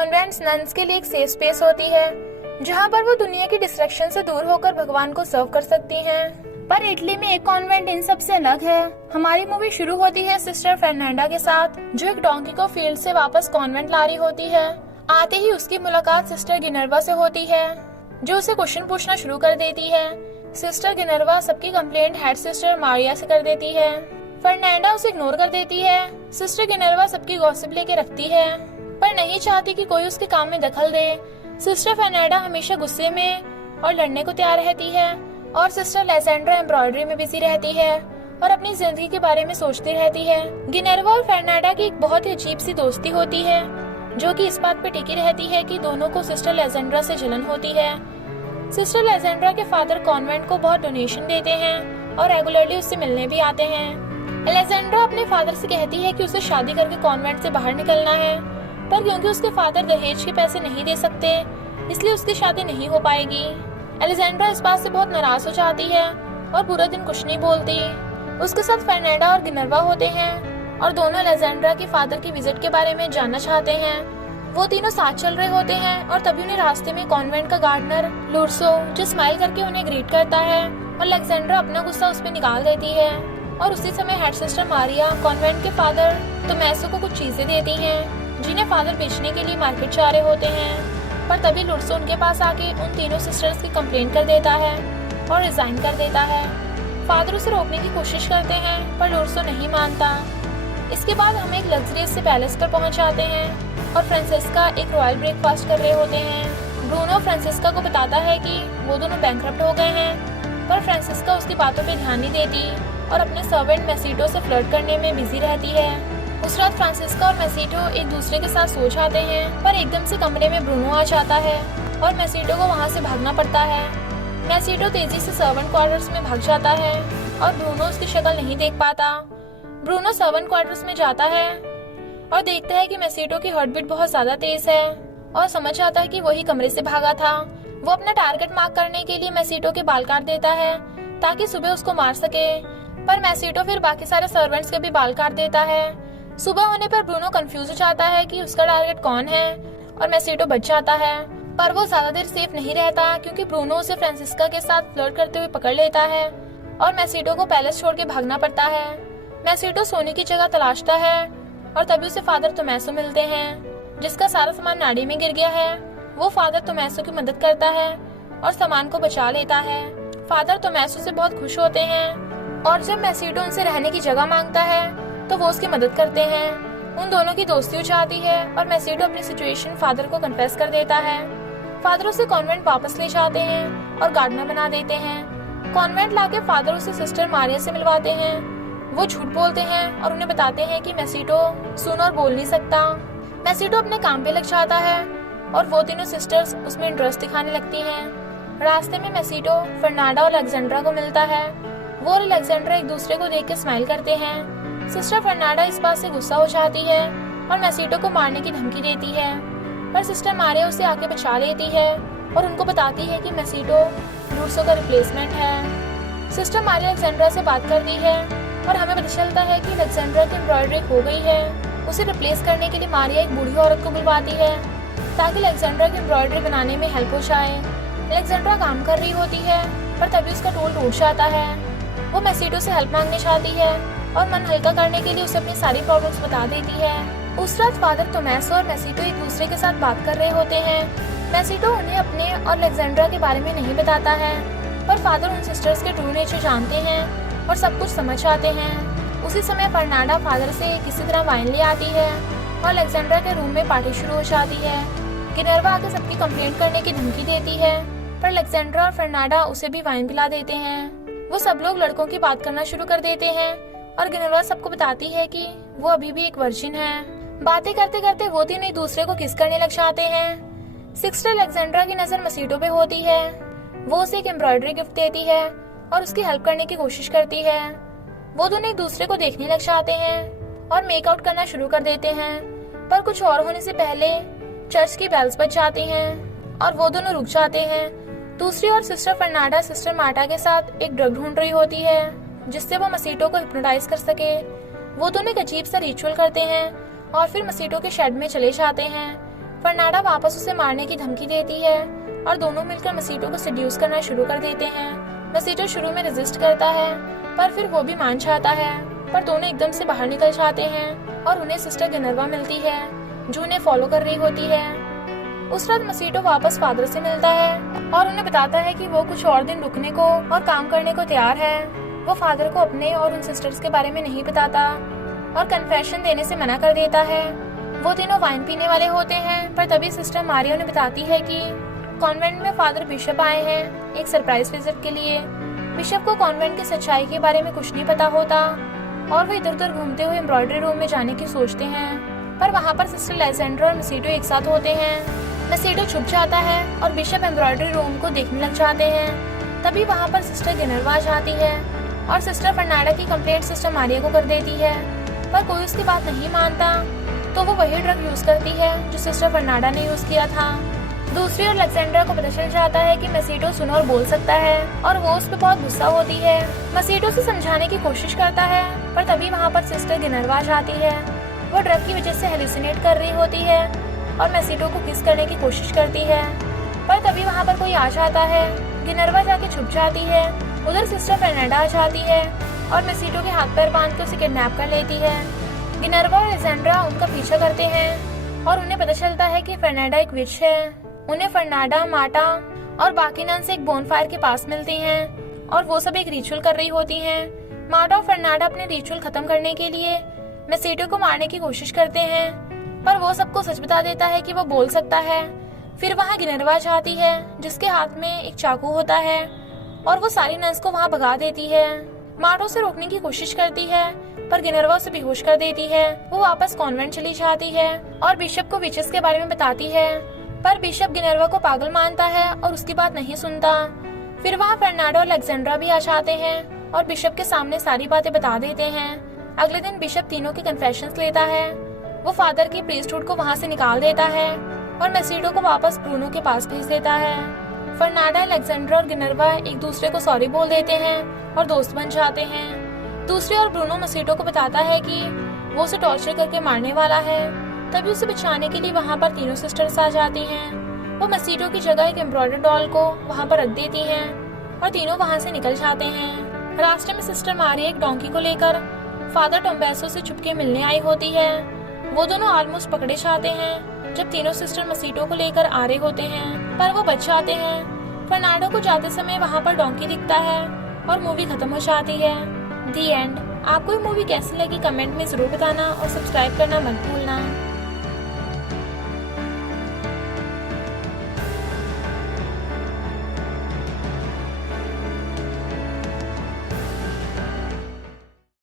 Convents nuns के लिए एक सेफ स्पेस होती है जहाँ पर वो दुनिया की डिस्ट्रैक्शन से दूर होकर भगवान को सर्व कर सकती हैं। पर इटली में एक कॉन्वेंट इन सब से अलग है। हमारी मूवी शुरू होती है सिस्टर फर्नांडा के साथ, जो एक डोंकी को फील्ड से वापस कॉन्वेंट ला रही होती है। आते ही उसकी मुलाकात सिस्टर गिनर्वा से होती है, जो उसे क्वेश्चन पूछना शुरू कर देती है। सिस्टर गिनर्वा सबकी कंप्लेंट हेड सिस्टर मारिया से कर देती है। फर्नांडा उसे इग्नोर कर देती है। सिस्टर गिनर्वा सबकी गॉसिप लेके रखती है, पर नहीं चाहती कि कोई उसके काम में दखल दे। सिस्टर फर्नांडा हमेशा गुस्से में और लड़ने को तैयार रहती है, और सिस्टर लेसेंड्रा एम्ब्रॉयडरी में बिजी रहती है और अपनी जिंदगी के बारे में सोचती रहती है। गिनर्वा और फर्नांडा की एक बहुत ही अजीब सी दोस्ती होती है, जो कि इस बात पे टिकी रहती है कि दोनों को सिस्टर लेसेंड्रा से जलन होती है। सिस्टर लेसेंड्रा के फादर कॉन्वेंट को बहुत डोनेशन देते हैं और रेगुलरली उससे मिलने भी आते हैं। लेसेंड्रा अपने फादर से कहती है कि उसे शादी करके कॉन्वेंट से बाहर निकलना है, पर क्योंकि उसके फादर दहेज के पैसे नहीं दे सकते, इसलिए उसकी शादी नहीं हो पाएगी। अलेक्जेंड्रा इस बात से बहुत नाराज हो जाती है और पूरा दिन कुछ नहीं बोलती। उसके साथ फर्नांडा और गिनर्वा होते हैं और दोनों अलेक्जेंड्रा के फादर की विजिट के बारे में जानना चाहते हैं। वो तीनों साथ चल रहे होते हैं और तभी उन्हें रास्ते में कॉन्वेंट का गार्डनर लुर्सो, जो स्माइल करके उन्हें ग्रीट करता है, और अलेक्जेंड्रा अपना गुस्सा उस पर निकाल देती है। और उसी समय हेड सिस्टर मारिया कॉन्वेंट के फादर तोमैसो को कुछ चीजें देती हैं, जिन्हें फादर बेचने के लिए मार्केट जा रहे होते हैं। पर तभी लुर्सो उनके पास आके उन तीनों सिस्टर्स की कंप्लेंट कर देता है और रिजाइन कर देता है। फादर उसे रोकने की कोशिश करते हैं, पर लुर्सो नहीं मानता। इसके बाद हम एक लग्जरियस से पैलेस पर पहुंच जाते हैं और फ्रांसिस्का एक रॉयल ब्रेकफास्ट कर रहे होते हैं। ब्रूनो फ्रांसिस्का को बताता है कि वो दोनों बैंकरप्ट हो गए हैं, पर फ्रांसिस्का उसकी बातों पे ध्यान नहीं देती और अपने सर्वेंट मैसीटो से फ्लर्ट करने में बिजी रहती है। उस रात फ्रांसिस्का और मैसीटो एक दूसरे के साथ सो जाते हैं, पर एकदम से कमरे में ब्रूनो आ जाता है और मैसीटो को वहाँ से भागना पड़ता है। मैसीटो तेजी से सर्वेंट क्वार्टर्स में भाग जाता है और ब्रूनो उसकी शक्ल नहीं देख पाता। ब्रूनो सर्वेंट क्वार्टर्स में जाता है और देखता है कि मैसीटो की हार्ट बीट बहुत ज्यादा तेज है और समझ आता है कि वही कमरे से भागा था। वो अपना टारगेट मार्क करने के लिए मैसीटो के बाल काट देता है ताकि सुबह उसको मार सके, पर मैसीटो फिर बाकी सारे सर्वेंट्स के भी बाल काट देता है। सुबह होने पर ब्रूनो कंफ्यूज हो जाता है कि उसका टारगेट कौन है और मैसीटो बच जाता है, पर वो ज्यादा देर सेफ नहीं रहता क्योंकि ब्रूनो उसे फ्रांसिस्का के साथ फ्लर्ट करते हुए पकड़ लेता है और मैसीटो को पैलेस छोड़ के भागना पड़ता है। मैसीटो सोने की जगह तलाशता है और तभी उसे फादर तोमैसो मिलते हैं, जिसका सारा सामान नाड़ी में गिर गया है। वो फादर तोमैसो की मदद करता है और सामान को बचा लेता है। फादर तोमैसो से बहुत खुश होते हैं और जब मैसीटो उनसे रहने की जगह मांगता है तो वो उसकी मदद करते हैं। उन दोनों की दोस्ती हो जाती है और मैसीटो अपनी सिचुएशन फादर को कन्फेस कर देता है। फादर उसे कॉन्वेंट वापस ले जाते हैं और गार्डनर बना देते हैं। कॉन्वेंट लाके फादर उसे सिस्टर मारिया से मिलवाते हैं। वो झूठ बोलते हैं और उन्हें बताते हैं कि मैसीटो सुन और बोल नहीं सकता। मैसीटो अपने काम पे लग जाता है और वो तीनों सिस्टर्स उसमें इंटरेस्ट दिखाने लगती हैं। रास्ते में मैसीटो फर्नांडा और अलेक्जेंड्रा को मिलता है। वो और अलेक्जेंड्रा एक दूसरे को देख के स्माइल करते हैं। सिस्टर फर्नांडा इस बात से गुस्सा हो जाती है और मैसीटो को मारने की धमकी देती है, पर सिस्टर मारिया उसे आके बचा लेती है और उनको बताती है कि मैसीटो लुर्सो का रिप्लेसमेंट है। सिस्टर मारिया अलेक्जेंड्रा से बात करती है और हमें पता चलता है कि अलेक्जेंड्रा की एम्ब्रॉयडरी खो गई है। उसे रिप्लेस करने के लिए मारिया एक बूढ़ी औरत को बुलवाती है ताकि अलेक्जेंड्रा की एम्ब्रॉयडरी बनाने में हेल्प हो जाए। अलेक्जेंड्रा काम कर रही होती है, पर तभी उसका टूल टूट जाता है। वो मैसीटो से हेल्प मांगने चाहती है और मन हल्का करने के लिए उसे अपनी सारी प्रॉब्लम्स बता देती है। उस रात फादर तोमैसो और मैसीटो एक दूसरे के साथ बात कर रहे होते हैं। मैसीटो उन्हें अपने और अलेक्जेंड्रा के बारे में नहीं बताता है, पर फादर उन सिस्टर्स के ट्रू नेचर जानते हैं और सब कुछ समझ जाते हैं। उसी समय फर्नांडा फादर से किसी तरह वाइन ले आती है और अलेक्जेंड्रा के रूम में पार्टी शुरू हो जाती है। गिनर्वा आके सबकी कंप्लेंट करने की धमकी देती है, पर अलेक्जेंड्रा और फर्नांडा उसे भी वाइन पिला देते हैं। वो सब लोग लड़कों की बात करना शुरू कर देते हैं और गिनर्वा सबको बताती है कि वो अभी भी एक वर्जिन है। बातें करते करते वो तीनों एक दूसरे को किस करने लग जाते हैं। सिस्टर अलेक्जेंड्रा की नजर मैसीटो पे होती है। वो उसे एक एम्ब्रॉयडरी गिफ्ट देती है और उसकी हेल्प करने की कोशिश करती है। वो दोनों एक दूसरे को देखने लग जाते हैं और मेकआउट करना शुरू कर देते हैं, पर कुछ और होने से पहले चर्च की बेल्स बज जाती हैं और वो दोनों रुक जाते हैं। दूसरी ओर सिस्टर फर्नांडा सिस्टर मार्टा के साथ एक ड्रग ढूंढ रही होती है जिससे वो मैसीटो को हिप्नोटाइज कर सके। वो दोनों एक अजीब सा रिचुअल करते हैं और फिर मैसीटो के शेड में चले जाते हैं। फर्नांडा वापस उसे मारने की धमकी देती है और दोनों मिलकर मसीटो को सेड्यूस करना शुरू कर देते हैं। मसीटो शुरू में रेजिस्ट करता है पर फिर वो भी मान जाता है, पर दोनों एकदम से बाहर निकल जाते हैं और उन्हें सिस्टर गिनर्वा मिलती है जो उन्हें फॉलो कर रही होती है। उस रात मसीटो वापस फादर से मिलता है और उन्हें बताता है कि वो कुछ और दिन रुकने को और काम करने को तैयार है। वो फादर को अपने और उन सिस्टर्स के बारे में नहीं बताता और कन्फेशन देने से मना कर देता है। वो तीनों वाइन पीने वाले होते हैं, पर तभी सिस्टर मारियो ने बताती है कि कॉन्वेंट में फादर बिशप आए हैं एक सरप्राइज विजिट के लिए। बिशप को कॉन्वेंट की सच्चाई के बारे में कुछ नहीं पता होता और वो इधर उधर घूमते हुए एम्ब्रॉयडरी रूम में जाने की सोचते हैं, पर वहाँ पर सिस्टर लेजेंड्रा और मसीटो एक साथ होते हैं। मसीटो छुप जाता है और बिशप एम्ब्रॉयडरी रूम को देखने लग जाते हैं। तभी वहाँ पर सिस्टर गिनर्वा आ जाती है और सिस्टर फर्नांडा की कंप्लेंट सिस्टर मारिया को कर देती है, पर कोई उसकी बात नहीं मानता तो वो वही ड्रग यूज करती है जो सिस्टर फर्नांडा ने यूज किया था। दूसरी ओर लेजेंड्रा को पता चल जाता है कि मसीटो सुन और बोल सकता है और वो उस पर बहुत गुस्सा होती है। मसीटो से समझाने की कोशिश करता है, पर तभी वहाँ पर सिस्टर गिनर्वा आ जाती है। वो ड्रग की वजह से हेलुसिनेट कर रही होती है और मसीटो को किस करने की कोशिश करती है, पर तभी वहाँ पर कोई आ जाता है। गिनर्वा जाके छुप जाती है। उधर सिस्टर फर्नांडा आ जाती है और मसीटो के हाथ पैर बांध के उसे किडनैप कर लेती है। गिनर्वा और लेजेंड्रा उनका पीछा करते हैं और उन्हें पता चलता है कि फर्नांडा एक विच है। उन्हें फर्नांडा, माटा और बाकी नन से एक बोनफायर के पास मिलती हैं और वो सब एक रिचुअल कर रही होती हैं। माटा और फर्नांडा अपने रिचुअल खत्म करने के लिए मसीटो को मारने की कोशिश करते हैं, पर वो सबको सच बता देता है कि वो बोल सकता है। फिर वहाँ गिनर्वा जाती है जिसके हाथ में एक चाकू होता है और वो सारी नन्स को वहाँ भगा देती है। माटो से रोकने की कोशिश करती है, पर गिनर्वा उसे बेहोश कर देती है। वो वापस कॉन्वेंट चली जाती है और बिशप को विचेस के बारे में बताती है, पर बिशप गिनर्वा को पागल मानता है और उसकी बात नहीं सुनता। फिर वहाँ फर्नांडा और लेजेंड्रा भी आ जाते हैं और बिशप के सामने सारी बातें बता देते हैं। अगले दिन बिशप तीनों के कन्फेशंस लेता है। वो फादर की प्रीस्टहुड को वहाँ से निकाल देता है और मसीटो को वापस ब्रूनो के पास भेज देता है। फर्नांडा, लेजेंड्रा और गिनर्वा एक दूसरे को सॉरी बोल देते हैं और दोस्त बन जाते हैं। दूसरी ओर ब्रूनो मसीटो को बताता है कि वो उसे टॉर्चर करके मारने वाला है। तभी उसे बचाने के लिए वहाँ पर तीनों सिस्टर्स आ जाती हैं। वो मसीटो की जगह एक एम्ब्रॉयडर्ड डॉल को वहाँ पर रख देती हैं और तीनों वहाँ से निकल जाते हैं। रास्ते में सिस्टर मारिया एक डोंकी को लेकर फादर टोम्बेसो से छुपके मिलने आई होती है। वो दोनों ऑलमोस्ट पकड़े जाते हैं जब तीनों सिस्टर मसीटो को लेकर आ रहे होते हैं, पर वो बच जाते हैं। फर्नांडो को जाते समय वहाँ पर डोंकी दिखता है और मूवी खत्म हो जाती है। दी एंड। आपको ये मूवी कैसी लगी कमेंट में जरूर बताना और सब्सक्राइब करना मत भूलना।